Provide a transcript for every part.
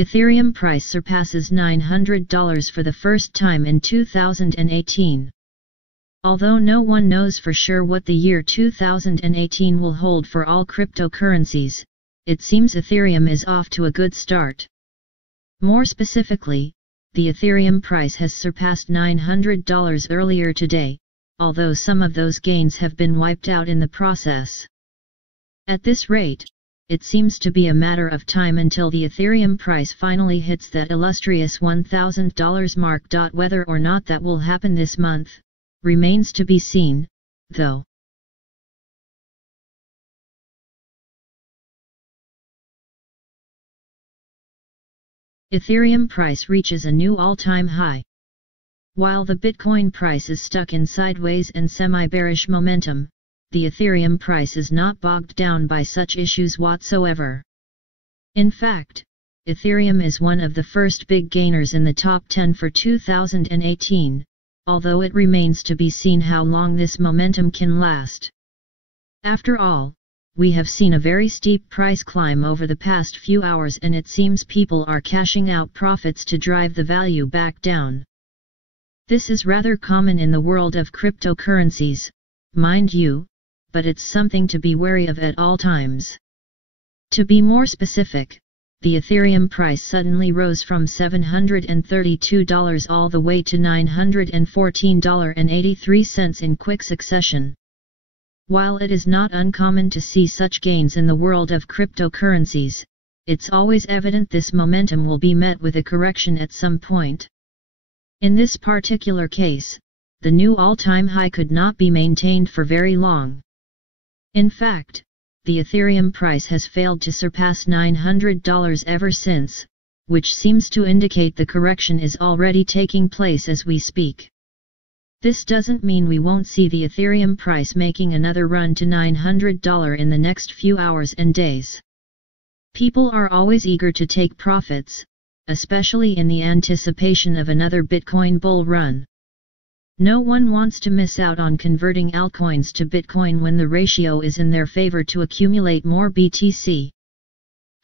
Ethereum price surpasses $900 for the first time in 2018. Although no one knows for sure what the year 2018 will hold for all cryptocurrencies, it seems Ethereum is off to a good start. More specifically, the Ethereum price has surpassed $900 earlier today, although some of those gains have been wiped out in the process. At this rate, it seems to be a matter of time until the Ethereum price finally hits that illustrious $1,000 mark. Whether or not that will happen this month remains to be seen, though. Ethereum price reaches a new all-time high. While the Bitcoin price is stuck in sideways and semi-bearish momentum, the Ethereum price is not bogged down by such issues whatsoever. In fact, Ethereum is one of the first big gainers in the top 10 for 2018, although it remains to be seen how long this momentum can last. After all, we have seen a very steep price climb over the past few hours, and it seems people are cashing out profits to drive the value back down. This is rather common in the world of cryptocurrencies, mind you, but it's something to be wary of at all times. To be more specific, the Ethereum price suddenly rose from $732 all the way to $914.83 in quick succession. While it is not uncommon to see such gains in the world of cryptocurrencies, it's always evident this momentum will be met with a correction at some point. In this particular case, the new all-time high could not be maintained for very long. In fact, the Ethereum price has failed to surpass $900 ever since, which seems to indicate the correction is already taking place as we speak. This doesn't mean we won't see the Ethereum price making another run to $900 in the next few hours and days. People are always eager to take profits, especially in the anticipation of another Bitcoin bull run. No one wants to miss out on converting altcoins to Bitcoin when the ratio is in their favor to accumulate more BTC.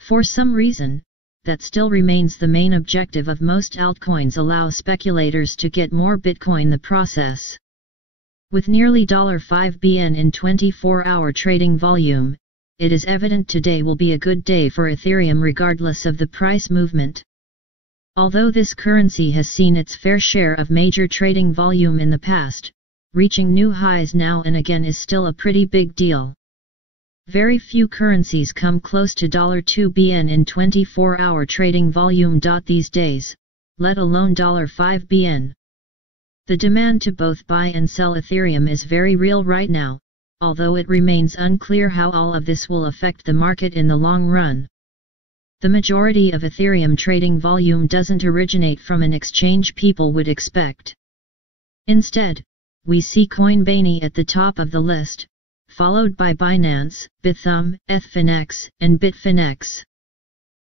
For some reason, that still remains the main objective of most altcoins: allow speculators to get more Bitcoin the process. With nearly $5 billion in 24-hour trading volume, it is evident today will be a good day for Ethereum regardless of the price movement. Although this currency has seen its fair share of major trading volume in the past, reaching new highs now and again is still a pretty big deal. Very few currencies come close to $2 billion in 24-hour trading volume these days, let alone $5 billion. The demand to both buy and sell Ethereum is very real right now, although it remains unclear how all of this will affect the market in the long run. The majority of Ethereum trading volume doesn't originate from an exchange people would expect. Instead, we see Coinbase at the top of the list, followed by Binance, Bithumb, Ethfinex, and Bitfinex.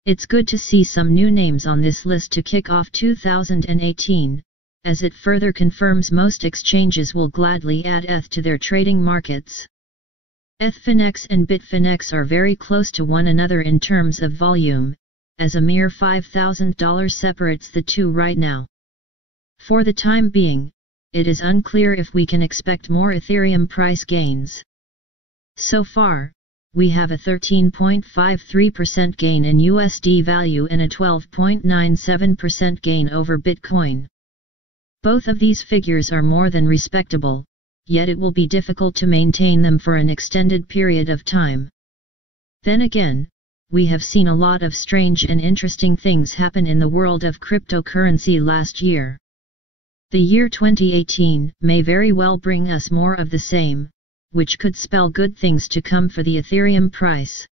It's good to see some new names on this list to kick off 2018, as it further confirms most exchanges will gladly add ETH to their trading markets. Ethfinex and Bitfinex are very close to one another in terms of volume, as a mere $5,000 separates the two right now. For the time being, it is unclear if we can expect more Ethereum price gains. So far, we have a 13.53% gain in USD value and a 12.97% gain over Bitcoin. Both of these figures are more than respectable, yet it will be difficult to maintain them for an extended period of time. Then again, we have seen a lot of strange and interesting things happen in the world of cryptocurrency last year. The year 2018 may very well bring us more of the same, which could spell good things to come for the Ethereum price.